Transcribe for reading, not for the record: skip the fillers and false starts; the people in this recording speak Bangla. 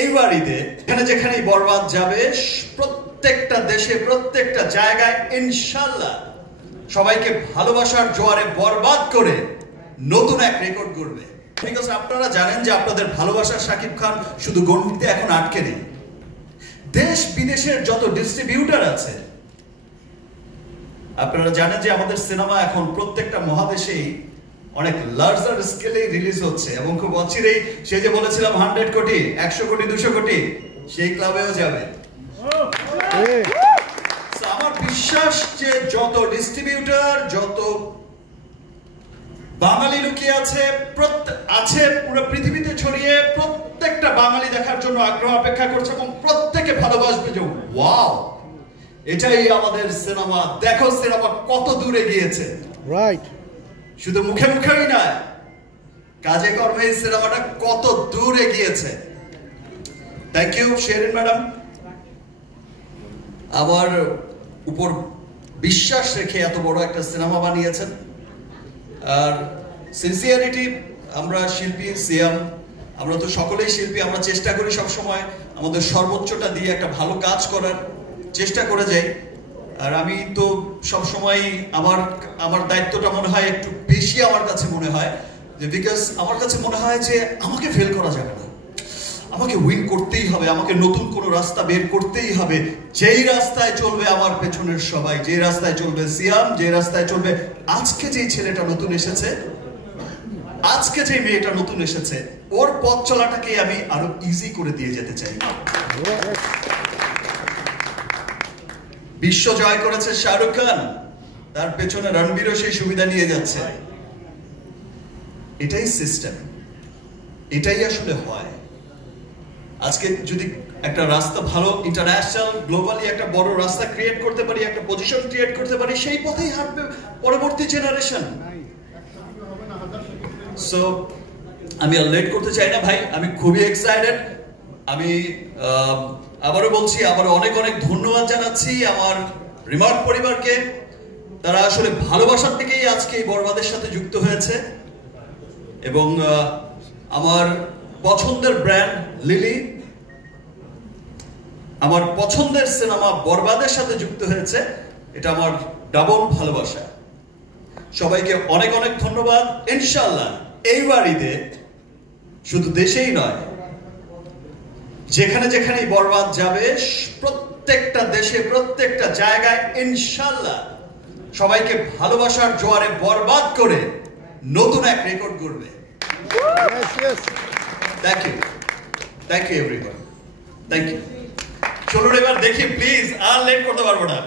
এইবার ঈদে এখানে যেখানেই বরবাদ যাবে প্রত্যেকটা দেশে প্রত্যেকটা জায়গায় ইনশাআল্লাহ সবাইকে ভালোবাসার জোয়ারে বরবাদ করে নতুন এক রেকর্ড গড়বে। বিকজ আপনারা জানেন যে আপনাদের ভালোবাসার শাকিব খান শুধু গণ্ডিতে এখন আটকে নেই। দেশ বিদেশের যত ডিস্ট্রিবিউটর আছে, আপনারা জানেন যে আমাদের সিনেমা এখন প্রত্যেকটা মহাদেশেই অনেক লার্জার স্কেলে রিলিজ হচ্ছে এবং খুব অচিরেই সেই যে বলেছিলাম 100 কোটি 100 কোটি 200 কোটি সেই ক্লাবেও যাবে। আমার বিশ্বাস যে যত ডিস্ট্রিবিউটর যত বাঙালি লুকিয়ে আছে পুরো পৃথিবীতে ছড়িয়ে প্রত্যেকটা বাঙালি দেখার জন্য আগ্রহ অপেক্ষা করছে এবং প্রত্যেকে ভালোবাসবে যে ওয়াও এটাই আমাদের সিনেমা, দেখো সিনেমা কত দূরে গিয়েছে। রাইট, শুধু মুখে মুখেই না, কাজে কর্মে এই সিনেমাটা কত দূরে গিয়েছে। থ্যাংক ইউ শেরিন ম্যাডাম, আমার উপর বিশ্বাস রেখে এত বড় একটা সিনেমা বানিয়েছেন। আর সিনসিয়ারিটি, আমরা শিল্পী সিয়াম, আমরা তো সকলেই শিল্পী, আমরা চেষ্টা করি সবসময় আমাদের সর্বোচ্চটা দিয়ে একটা ভালো কাজ করার চেষ্টা করে যাই। আর আমি তো সবসময় আমার দায়িত্বটা মনে হয় একটু বেশি আমার কাছে মনে হয়, যে বিকজ আমার কাছে মনে হয় যে আমাকে ফেল করা যাবে না, আমাকে উইন করতেই হবে, আমাকে নতুন কোনো রাস্তা বের করতেই হবে। যেই রাস্তায় চলবে আমার পেছনের সবাই, যে রাস্তায় চলবে সিয়াম, যে রাস্তায় চলবে আজকে যেই ছেলেটা নতুন এসেছে, আজকে যে মেয়েটা নতুন এসেছে, ওর পথ চলাটাকে আমি আরো ইজি করে দিয়ে যেতে চাই। বিশ্ব জয় করেছে শাহরুখ খান, তার পেছনে রণবীরও সেই সুবিধা নিয়ে যাচ্ছে। এটাই সিস্টেম, এটাই আসলে হয়। আজকে যদি একটা রাস্তা ভালো ইন্টারন্যাশনাল গ্লোবালি একটা বড় রাস্তা ক্রিয়েট করতে পারি, একটা পজিশন ক্রিয়েট করতে পারি, সেই পথেই হাঁটবে পরবর্তী জেনারেশন। সো আমি আর লেট করতে চাই না ভাই, আমি খুবই এক্সাইটেড। আমি আবারও বলছি, আবার অনেক অনেক ধন্যবাদ জানাচ্ছি আমার রিমার্ক পরিবারকে। তারা আসলে ভালোবাসার থেকেই আজকে এই বরবাদের সাথে যুক্ত হয়েছে এবং আমার পছন্দের ব্র্যান্ড লিলি, আমার পছন্দের সিনেমা বরবাদের সাথে যুক্ত হয়েছে, এটা আমার ডাবল ভালোবাসা। সবাইকে অনেক অনেক ধন্যবাদ। ইনশাআল্লাহ এইবার ঈদে শুধু দেশেই নয়, যেখানে যেখানেই বরবাদ যাবে প্রত্যেকটা দেশে প্রত্যেকটা জায়গায় ইনশাআল্লাহ সবাইকে ভালোবাসার জোয়ারে বরবাদ করে নতুন এক রেকর্ড গড়বে। Thank you everyone, thank you. চলুন এবার দেখি প্লিজ, আর লেট করতে পারবো না।